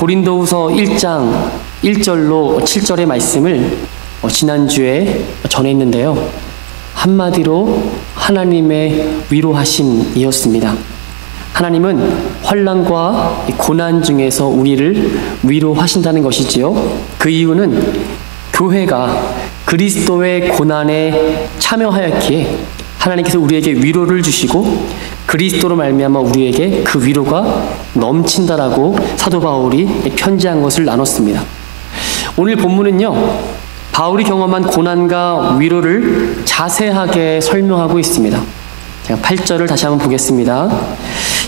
고린도후서 1장 1절로 7절의 말씀을 지난주에 전했는데요. 한마디로 하나님의 위로하심이었습니다. 하나님은 환난과 고난 중에서 우리를 위로하신다는 것이지요. 그 이유는 교회가 그리스도의 고난에 참여하였기에 하나님께서 우리에게 위로를 주시고 그리스도로 말미암아 우리에게 그 위로가 넘친다라고 사도 바울이 편지한 것을 나눴습니다. 오늘 본문은요, 바울이 경험한 고난과 위로를 자세하게 설명하고 있습니다. 제가 8절을 다시 한번 보겠습니다.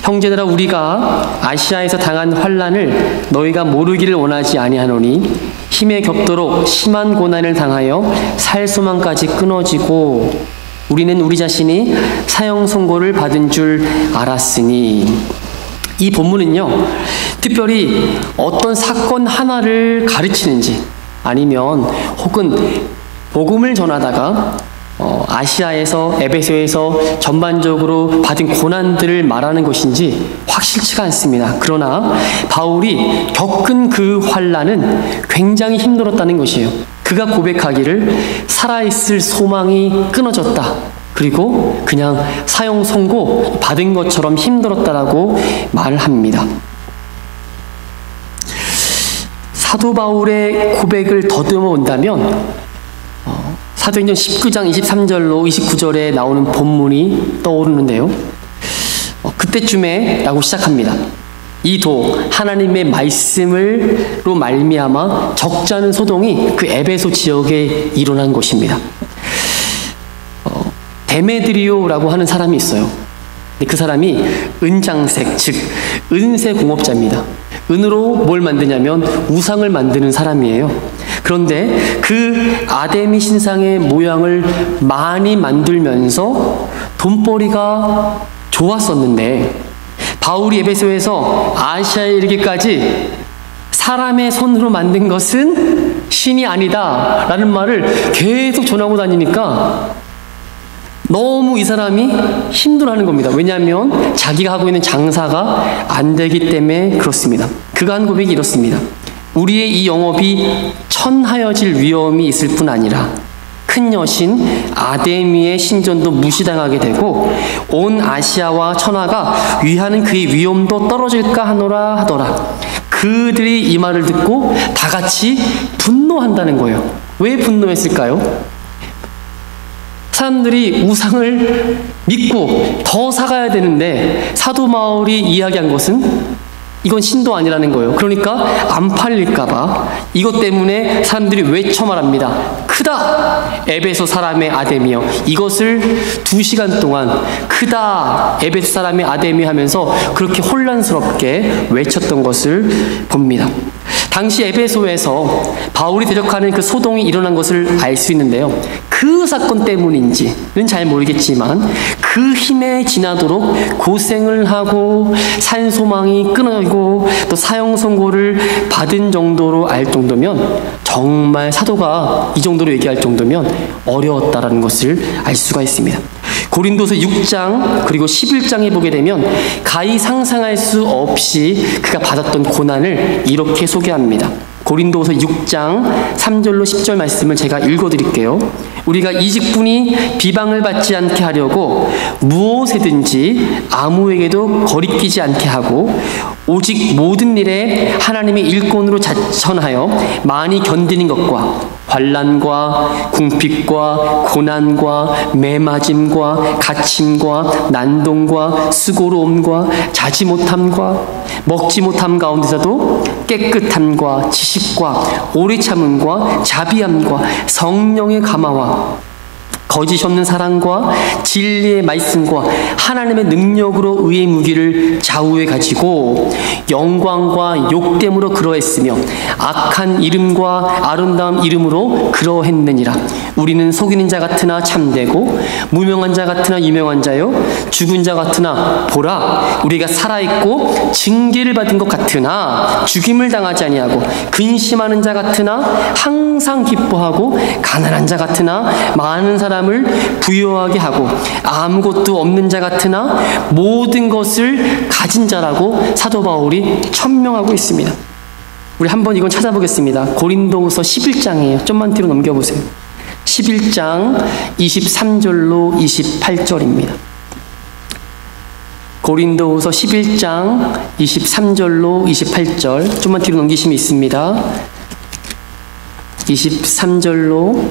형제들아, 우리가 아시아에서 당한 환난을 너희가 모르기를 원하지 아니하노니 힘에 겹도록 심한 고난을 당하여 살 소망까지 끊어지고 우리는 우리 자신이 사형 선고를 받은 줄 알았으니. 이 본문은요, 특별히 어떤 사건 하나를 가르치는지 아니면 혹은 복음을 전하다가 아시아에서 에베소에서 전반적으로 받은 고난들을 말하는 것인지 확실치가 않습니다. 그러나 바울이 겪은 그 환난은 굉장히 힘들었다는 것이에요. 그가 고백하기를 살아있을 소망이 끊어졌다. 그리고 그냥 사형 선고 받은 것처럼 힘들었다라고 말을 합니다. 사도 바울의 고백을 더듬어 온다면 사도행전 19장 23절로 29절에 나오는 본문이 떠오르는데요. 그때쯤에 라고 시작합니다. 이도 하나님의 말씀으로 말미암아 적지 않은 소동이 그 에베소 지역에 일어난 것입니다. 데메드리오라고 하는 사람이 있어요. 그 사람이 은장색, 즉 은세 공업자입니다. 은으로 뭘 만드냐면 우상을 만드는 사람이에요. 그런데 그 아데미 신상의 모양을 많이 만들면서 돈벌이가 좋았었는데 바울이 에베소에서 아시아에 이르기까지 사람의 손으로 만든 것은 신이 아니다 라는 말을 계속 전하고 다니니까 너무 이 사람이 힘들어하는 겁니다. 왜냐하면 자기가 하고 있는 장사가 안 되기 때문에 그렇습니다. 그가 한 고백이 이렇습니다. 우리의 이 영업이 천하여질 위험이 있을 뿐 아니라 큰 여신 아데미의 신전도 무시당하게 되고 온 아시아와 천하가 위하는 그의 위엄도 떨어질까 하노라 하더라. 그들이 이 말을 듣고 다 같이 분노한다는 거예요. 왜 분노했을까요? 사람들이 우상을 믿고 더 사가야 되는데 사도 바울이 이야기한 것은 이건 신도 아니라는 거예요. 그러니까 안 팔릴까봐 이것 때문에 사람들이 외쳐 말합니다. 크다 에베소 사람의 아데미여. 이것을 2시간 동안 크다 에베소 사람의 아데미 하면서 그렇게 혼란스럽게 외쳤던 것을 봅니다. 당시 에베소에서 바울이 대적하는 그 소동이 일어난 것을 알 수 있는데요. 그 사건 때문인지는 잘 모르겠지만 그 힘에 지나도록 고생을 하고 산 소망이 끊어지고 또 사형 선고를 받은 정도로 알 정도면 정말 사도가 이 정도로 얘기할 정도면 어려웠다라는 것을 알 수가 있습니다. 고린도서 6장 그리고 11장에 보게 되면 가히 상상할 수 없이 그가 받았던 고난을 이렇게 소개합니다. 고린도서 6장 3절로 10절 말씀을 제가 읽어드릴게요. 우리가 이직분이 비방을 받지 않게 하려고 무엇에든지 아무에게도 거리끼지 않게 하고 오직 모든 일에 하나님의 일꾼으로 자천하여 많이 견디는 것과 환난과 궁핍과 고난과 매맞음과 갇힘과 난동과 수고로움과 자지 못함과 먹지 못함 가운데서도 깨끗함과 지식과 오래 참음과 자비함과 성령의 감화와 거짓 없는 사랑과 진리의 말씀과 하나님의 능력으로 의의 무기를 좌우에 가지고 영광과 욕됨으로 그러했으며 악한 이름과 아름다운 이름으로 그러했느니라. 우리는 속이는 자 같으나 참되고 무명한 자 같으나 유명한 자요 죽은 자 같으나 보라 우리가 살아있고 징계를 받은 것 같으나 죽임을 당하지 아니하고 근심하는 자 같으나 항상 기뻐하고 가난한 자 같으나 많은 사람을 부유하게 하고 아무것도 없는 자 같으나 모든 것을 가진 자라고 사도 바울이 천명하고 있습니다. 우리 한번 이건 찾아보겠습니다. 고린도후서 11장이에요. 좀만 뒤로 넘겨보세요. 11장 23절로 28절입니다. 고린도후서 11장 23절로 28절 좀만 뒤로 넘기시면 있습니다. 23절로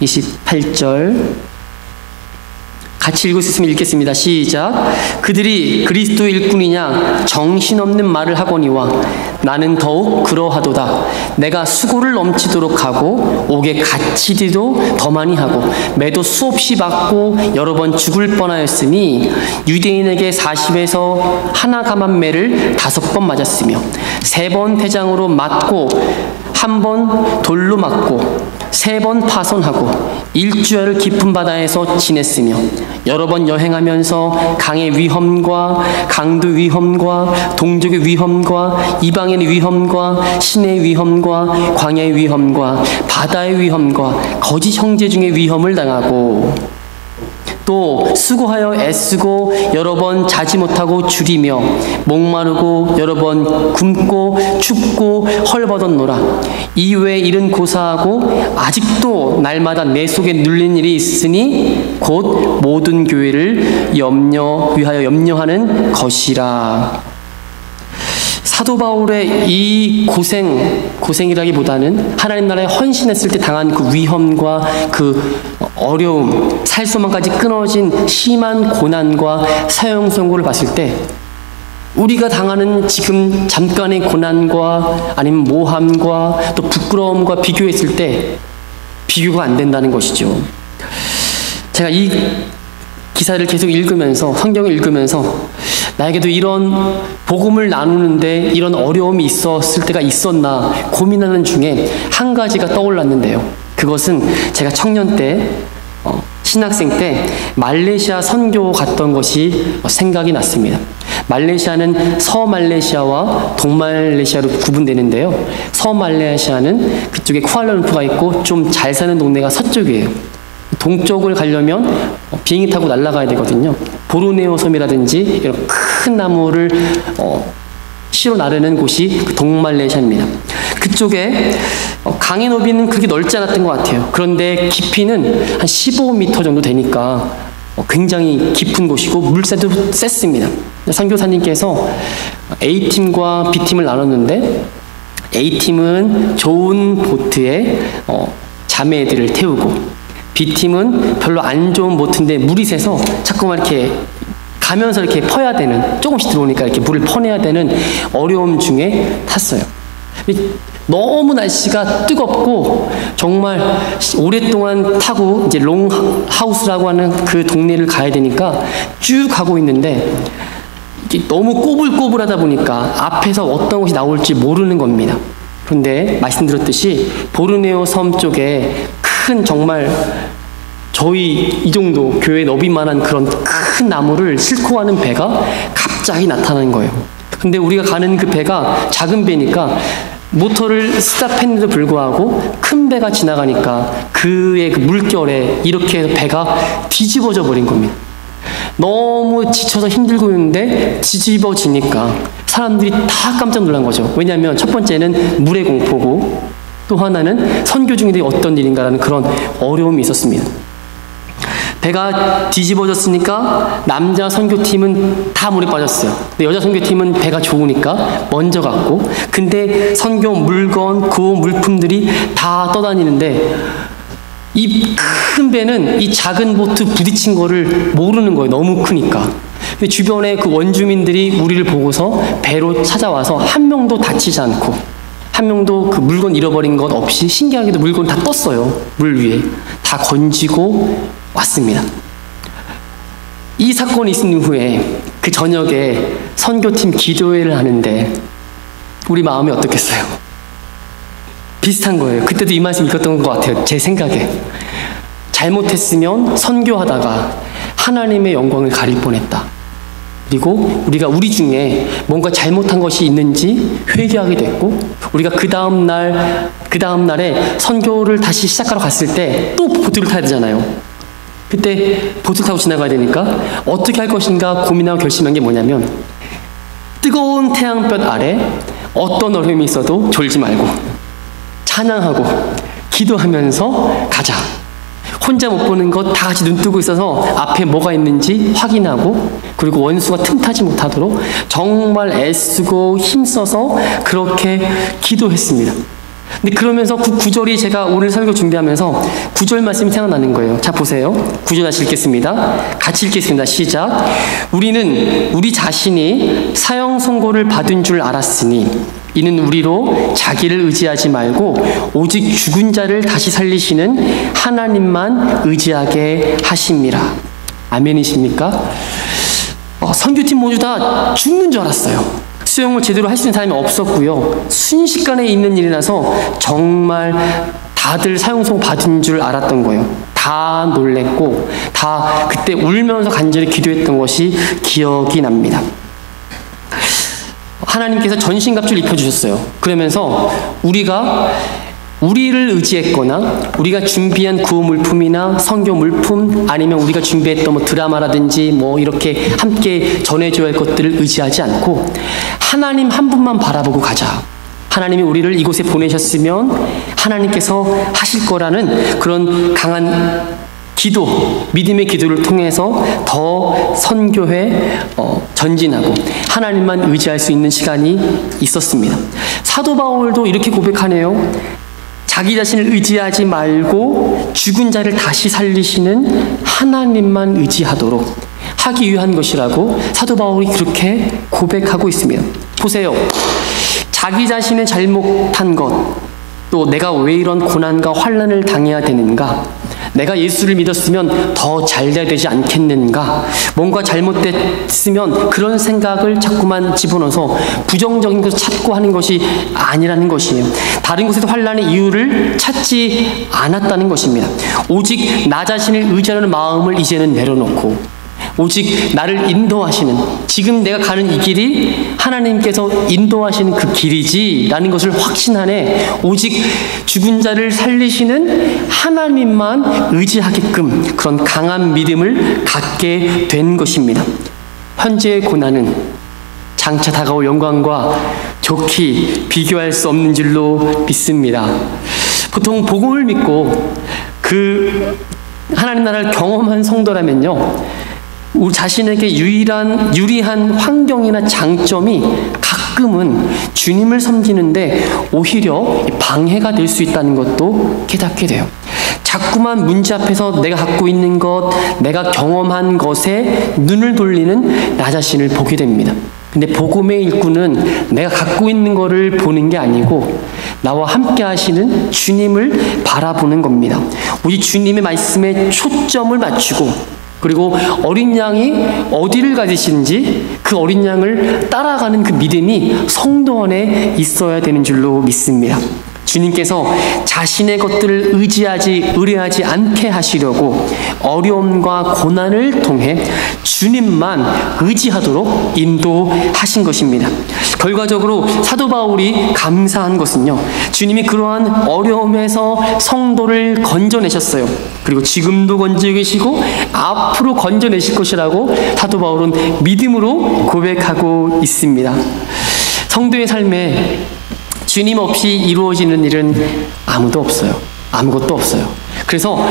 28절 같이 읽을 수 있으면 읽겠습니다. 시작. 그들이 그리스도의 일꾼이냐 정신없는 말을 하거니와 나는 더욱 그러하도다. 내가 수고를 넘치도록 하고 옥에 갇히기도 더 많이 하고 매도 수없이 받고 여러 번 죽을 뻔하였으니 유대인에게 40에서 하나 감한 매를 5번 맞았으며 3번 대장으로 맞고 1번 돌로 맞고 3번 파손하고 일주일을 깊은 바다에서 지냈으며 여러 번 여행하면서 강의 위험과 강도 위험과 동족의 위험과 이방인의 위험과 신의 위험과 광야의 위험과 바다의 위험과 거짓 형제 중의 위험을 당하고 또 수고하여 애쓰고 여러 번 자지 못하고 줄이며 목마르고 여러 번 굶고 춥고 헐벗었노라. 이외에 일은 고사하고 아직도 날마다 내 속에 눌린 일이 있으니 곧 모든 교회를 위하여 염려하는 것이라. 사도 바울의 이 고생이라기보다는 하나님 나라에 헌신했을 때 당한 그 위험과 그 어려움, 살소망까지 끊어진 심한 고난과 사형선고를 봤을 때 우리가 당하는 지금 잠깐의 고난과 아니면 모함과 또 부끄러움과 비교했을 때 비교가 안 된다는 것이죠. 제가 이 기사를 계속 읽으면서 성경을 읽으면서 나에게도 이런 복음을 나누는데 이런 어려움이 있었을 때가 있었나 고민하는 중에 한 가지가 떠올랐는데요. 그것은 제가 청년 때 신학생 때 말레이시아 선교 갔던 것이 생각이 났습니다. 말레이시아는 서말레이시아와 동말레이시아로 구분되는데요. 서말레이시아는 그쪽에 쿠알라룸푸르가 있고 좀 잘 사는 동네가 서쪽이에요. 동쪽을 가려면 비행기 타고 날아가야 되거든요. 보르네오 섬이라든지 이런 큰 나무를 실어 나르는 곳이 그 동말레이시아입니다. 그쪽에 강의 너비는 그렇게 넓지 않았던 것 같아요. 그런데 깊이는 한 15m 정도 되니까 굉장히 깊은 곳이고 물새도 셌습니다. 선교사님께서 A팀과 B팀을 나눴는데 A팀은 좋은 보트에 자매들을 태우고 B팀은 별로 안 좋은 보트인데 물이 새서 자꾸만 이렇게 가면서 이렇게 퍼야 되는, 조금씩 들어오니까 이렇게 물을 퍼내야 되는 어려움 중에 탔어요. 너무 날씨가 뜨겁고 정말 오랫동안 타고 이제 롱하우스라고 하는 그 동네를 가야 되니까 쭉 가고 있는데 너무 꼬불꼬불하다 보니까 앞에서 어떤 것이 나올지 모르는 겁니다. 그런데 말씀드렸듯이 보르네오 섬 쪽에 큰 정말 저희 이 정도 교회 너비만한 그런 큰 나무를 싣고 가는 배가 갑자기 나타나는 거예요. 근데 우리가 가는 그 배가 작은 배니까 모터를 스탑했는데도 불구하고 큰 배가 지나가니까 그의 그 물결에 이렇게 배가 뒤집어져 버린 겁니다. 너무 지쳐서 힘들고 있는데 뒤집어지니까 사람들이 다 깜짝 놀란 거죠. 왜냐하면 첫 번째는 물의 공포고 또 하나는 선교 중인데 어떤 일인가라는 그런 어려움이 있었습니다. 배가 뒤집어졌으니까 남자 선교팀은 다 물에 빠졌어요. 근데 여자 선교팀은 배가 좋으니까 먼저 갔고, 근데 선교 물건, 그 물품들이 다 떠다니는데 이 큰 배는 이 작은 보트 부딪힌 거를 모르는 거예요. 너무 크니까. 주변에 그 원주민들이 우리를 보고서 배로 찾아와서 한 명도 다치지 않고 한 명도 그 물건 잃어버린 것 없이 신기하게도 물건 다 떴어요. 물 위에. 다 건지고 왔습니다. 이 사건이 있은 후에 그 저녁에 선교팀 기도회를 하는데 우리 마음이 어떻겠어요? 비슷한 거예요. 그때도 이 말씀 읽었던 것 같아요. 제 생각에. 잘못했으면 선교하다가 하나님의 영광을 가릴 뻔했다. 그리고 우리가 우리 중에 뭔가 잘못한 것이 있는지 회개하게 됐고, 우리가 그 다음 날에 선교를 다시 시작하러 갔을 때 또 보트를 타야 되잖아요. 그때 보트 타고 지나가야 되니까 어떻게 할 것인가 고민하고 결심한 게 뭐냐면, 뜨거운 태양볕 아래 어떤 어려움이 있어도 졸지 말고 찬양하고 기도하면서 가자. 혼자 못 보는 것 다 같이 눈 뜨고 있어서 앞에 뭐가 있는지 확인하고, 그리고 원수가 틈타지 못하도록 정말 애쓰고 힘써서 그렇게 기도했습니다. 근데 그러면서 그 구절이 제가 오늘 설교 준비하면서 구절 말씀이 생각나는 거예요. 자, 보세요. 구절 다시 읽겠습니다. 같이 읽겠습니다. 시작. 우리는 우리 자신이 사형 선고를 받은 줄 알았으니 이는 우리로 자기를 의지하지 말고 오직 죽은 자를 다시 살리시는 하나님만 의지하게 하심이라. 아멘이십니까? 선교팀 모두 다 죽는 줄 알았어요. 수영을 제대로 할 수 있는 사람이 없었고요. 순식간에 있는 일이라서 정말 다들 사형선고 받은 줄 알았던 거예요. 다 놀랬고 다 그때 울면서 간절히 기도했던 것이 기억이 납니다. 하나님께서 전신갑주를 입혀주셨어요. 그러면서 우리를 의지했거나 우리가 준비한 구호 물품이나 선교 물품, 아니면 우리가 준비했던 뭐 드라마라든지 뭐 이렇게 함께 전해줘야 할 것들을 의지하지 않고 하나님 한 분만 바라보고 가자. 하나님이 우리를 이곳에 보내셨으면 하나님께서 하실 거라는 그런 강한 기도, 믿음의 기도를 통해서 더 선교에 전진하고 하나님만 의지할 수 있는 시간이 있었습니다. 사도 바울도 이렇게 고백하네요. 자기 자신을 의지하지 말고 죽은 자를 다시 살리시는 하나님만 의지하도록 하기 위한 것이라고 사도 바울이 그렇게 고백하고 있습니다. 보세요. 자기 자신의 잘못한 것, 또 내가 왜 이런 고난과 환난을 당해야 되는가, 내가 예수를 믿었으면 더 잘 돼야 되지 않겠는가, 뭔가 잘못됐으면 그런 생각을 자꾸만 집어넣어서 부정적인 것을 찾고 하는 것이 아니라는 것이에요. 다른 곳에서 환난의 이유를 찾지 않았다는 것입니다. 오직 나 자신을 의지하는 마음을 이제는 내려놓고 오직 나를 인도하시는, 지금 내가 가는 이 길이 하나님께서 인도하시는 그 길이지 라는 것을 확신하네. 오직 죽은 자를 살리시는 하나님만 의지하게끔 그런 강한 믿음을 갖게 된 것입니다. 현재의 고난은 장차 다가올 영광과 좋게 비교할 수 없는 줄로 믿습니다. 보통 복음을 믿고 그 하나님 나라를 경험한 성도라면요, 우리 자신에게 유리한 환경이나 장점이 가끔은 주님을 섬기는데 오히려 방해가 될 수 있다는 것도 깨닫게 돼요. 자꾸만 문제 앞에서 내가 갖고 있는 것, 내가 경험한 것에 눈을 돌리는 나 자신을 보게 됩니다. 근데 복음의 일꾼은 내가 갖고 있는 것을 보는 게 아니고 나와 함께 하시는 주님을 바라보는 겁니다. 우리 주님의 말씀에 초점을 맞추고, 그리고 어린 양이 어디를 가지시는지 그 어린 양을 따라가는 그 믿음이 성도 안에 있어야 되는 줄로 믿습니다. 주님께서 자신의 것들을 의뢰하지 않게 하시려고 어려움과 고난을 통해 주님만 의지하도록 인도하신 것입니다. 결과적으로 사도 바울이 감사한 것은요, 주님이 그러한 어려움에서 성도를 건져내셨어요. 그리고 지금도 건지고 계시고 앞으로 건져내실 것이라고 사도 바울은 믿음으로 고백하고 있습니다. 성도의 삶에 주님 없이 이루어지는 일은 아무도 없어요. 아무것도 없어요. 그래서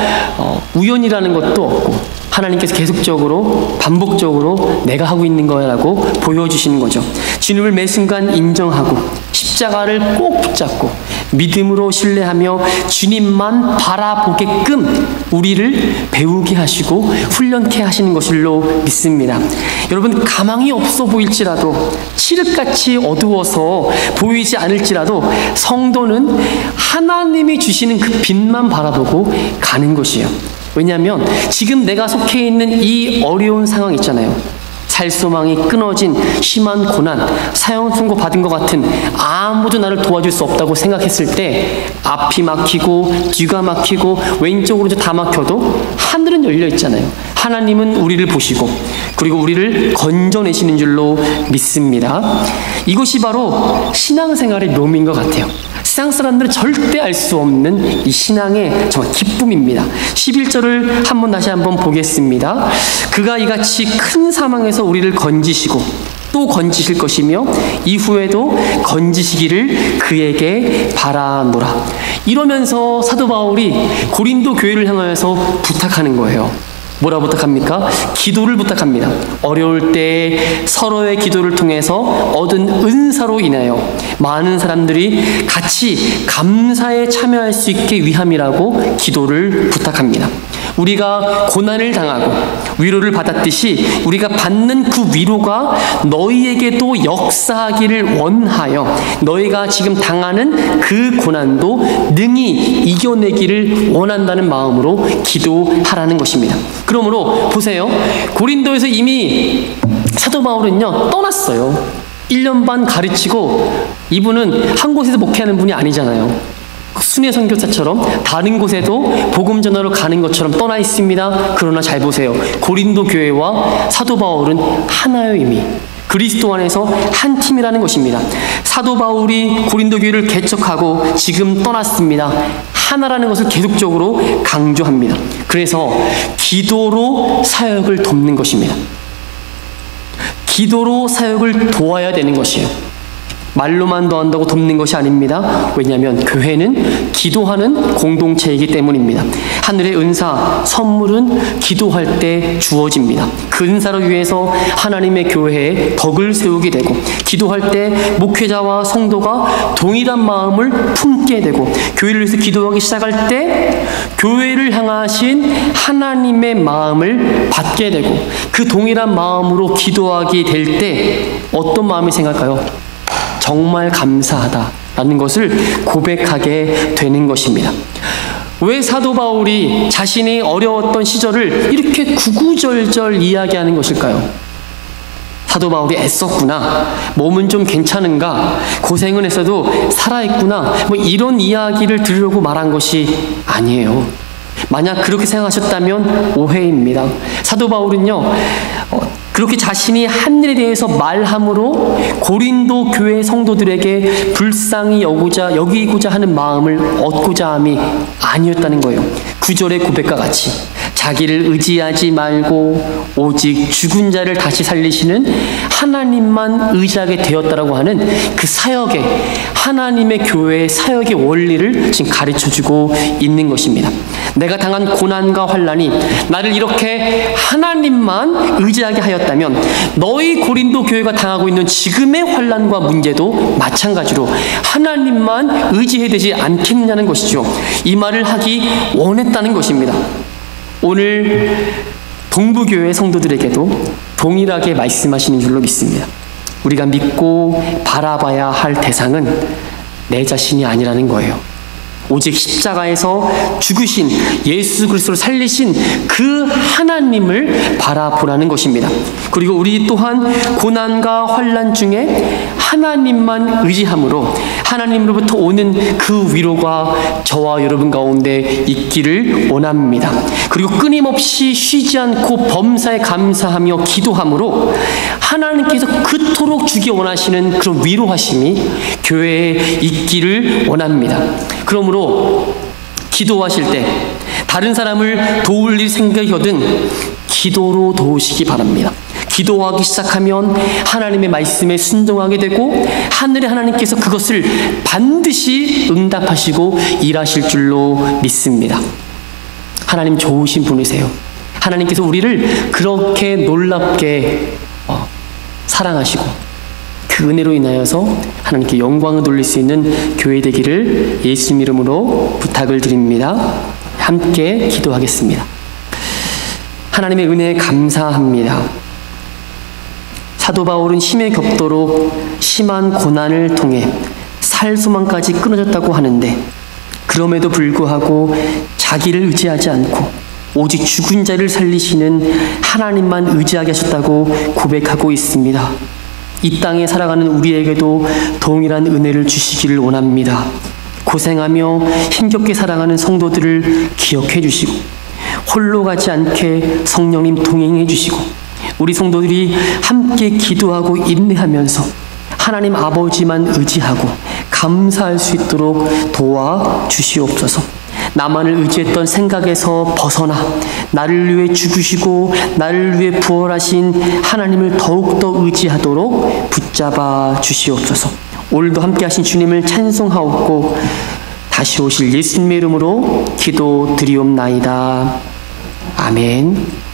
우연이라는 것도 없고 하나님께서 계속적으로 반복적으로 내가 하고 있는 거라고 보여주시는 거죠. 주님을 매 순간 인정하고 십자가를 꼭 붙잡고 믿음으로 신뢰하며 주님만 바라보게끔 우리를 배우게 하시고 훈련케 하시는 것을로 믿습니다. 여러분, 가망이 없어 보일지라도, 칠흑같이 어두워서 보이지 않을지라도 성도는 하나님이 주시는 그 빛만 바라보고 가는 것이에요. 왜냐하면 지금 내가 속해 있는 이 어려운 상황 있잖아요. 살소망이 끊어진 심한 고난, 사형 선고 받은 것 같은, 아무도 나를 도와줄 수 없다고 생각했을 때 앞이 막히고 뒤가 막히고 왼쪽으로 다 막혀도 하늘은 열려 있잖아요. 하나님은 우리를 보시고 그리고 우리를 건져내시는 줄로 믿습니다. 이것이 바로 신앙생활의 묘미인 것 같아요. 세상 사람들은 절대 알 수 없는 이 신앙의 정말 기쁨입니다. 11절을 다시 한번 보겠습니다. 그가 이같이 큰 사망에서 우리를 건지시고 또 건지실 것이며 이후에도 건지시기를 그에게 바라노라. 이러면서 사도 바울이 고린도 교회를 향하여서 부탁하는 거예요. 뭐라 부탁합니까? 기도를 부탁합니다. 어려울 때 서로의 기도를 통해서 얻은 은사로 인하여 많은 사람들이 같이 감사에 참여할 수 있게 위함이라고 기도를 부탁합니다. 우리가 고난을 당하고 위로를 받았듯이 우리가 받는 그 위로가 너희에게도 역사하기를 원하여 너희가 지금 당하는 그 고난도 능히 이겨내기를 원한다는 마음으로 기도하라는 것입니다. 그러므로 보세요. 고린도에서 이미 사도 바울은요 떠났어요. 1년 반 가르치고 이분은 한 곳에서 목회하는 분이 아니잖아요. 순회 선교사처럼 다른 곳에도 복음 전하러 가는 것처럼 떠나 있습니다. 그러나 잘 보세요. 고린도 교회와 사도 바울은 하나요. 이미 그리스도 안에서 한 팀이라는 것입니다. 사도 바울이 고린도 교회를 개척하고 지금 떠났습니다. 하나라는 것을 계속적으로 강조합니다. 그래서 기도로 사역을 돕는 것입니다. 기도로 사역을 도와야 되는 것이에요. 말로만 도한다고 돕는 것이 아닙니다. 왜냐하면 교회는 기도하는 공동체이기 때문입니다. 하늘의 은사, 선물은 기도할 때 주어집니다. 그 은사로 위해서 하나님의 교회에 덕을 세우게 되고 기도할 때 목회자와 성도가 동일한 마음을 품게 되고 교회를 위해서 기도하기 시작할 때 교회를 향하신 하나님의 마음을 받게 되고 그 동일한 마음으로 기도하게 될 때 어떤 마음이 생각할까요? 정말 감사하다라는 것을 고백하게 되는 것입니다. 왜 사도 바울이 자신이 어려웠던 시절을 이렇게 구구절절 이야기하는 것일까요? 사도 바울이 애썼구나, 몸은 좀 괜찮은가, 고생은 했어도 살아있구나, 뭐 이런 이야기를 들으려고 말한 것이 아니에요. 만약 그렇게 생각하셨다면 오해입니다. 사도 바울은요 그렇게 자신이 한 일에 대해서 말함으로 고린도 교회 성도들에게 불쌍히 여기고자 하는 마음을 얻고자 함이 아니었다는 거예요. 9절의 고백과 같이 자기를 의지하지 말고 오직 죽은 자를 다시 살리시는 하나님만 의지하게 되었다라고 하는 그 사역의 하나님의 교회의 사역의 원리를 지금 가르쳐주고 있는 것입니다. 내가 당한 고난과 환난이 나를 이렇게 하나님만 의지하게 하였다면 너희 고린도 교회가 당하고 있는 지금의 환난과 문제도 마찬가지로 하나님만 의지해야 되지 않겠냐는 것이죠. 이 말을 하기 원했다는 것입니다. 오늘 동부교회 성도들에게도 동일하게 말씀하시는 줄로 믿습니다. 우리가 믿고 바라봐야 할 대상은 내 자신이 아니라는 거예요. 오직 십자가에서 죽으신 예수 그리스도를 살리신 그 하나님을 바라보라는 것입니다. 그리고 우리 또한 고난과 환난 중에 하나님만 의지함으로 하나님으로부터 오는 그 위로가 저와 여러분 가운데 있기를 원합니다. 그리고 끊임없이 쉬지 않고 범사에 감사하며 기도함으로 하나님께서 그토록 주기 원하시는 그런 위로하심이 교회에 있기를 원합니다. 그러므로 기도하실 때 다른 사람을 도울 일 생각이거든 기도로 도우시기 바랍니다. 기도하기 시작하면 하나님의 말씀에 순종하게 되고 하늘의 하나님께서 그것을 반드시 응답하시고 일하실 줄로 믿습니다. 하나님 좋으신 분이세요. 하나님께서 우리를 그렇게 놀랍게 사랑하시고 그 은혜로 인하여서 하나님께 영광을 돌릴 수 있는 교회 되기를 예수님 이름으로 부탁을 드립니다. 함께 기도하겠습니다. 하나님의 은혜에 감사합니다. 사도 바울은 힘에 겹도록 심한 고난을 통해 살 소망까지 끊어졌다고 하는데 그럼에도 불구하고 자기를 의지하지 않고 오직 죽은 자를 살리시는 하나님만 의지하게 하셨다고 고백하고 있습니다. 이 땅에 살아가는 우리에게도 동일한 은혜를 주시기를 원합니다. 고생하며 힘겹게 살아가는 성도들을 기억해 주시고 홀로 가지 않게 성령님 동행해 주시고 우리 성도들이 함께 기도하고 인내하면서 하나님 아버지만 의지하고 감사할 수 있도록 도와주시옵소서. 나만을 의지했던 생각에서 벗어나 나를 위해 죽으시고 나를 위해 부활하신 하나님을 더욱더 의지하도록 붙잡아 주시옵소서. 오늘도 함께 하신 주님을 찬송하옵고 다시 오실 예수님의 이름으로 기도드리옵나이다. 아멘.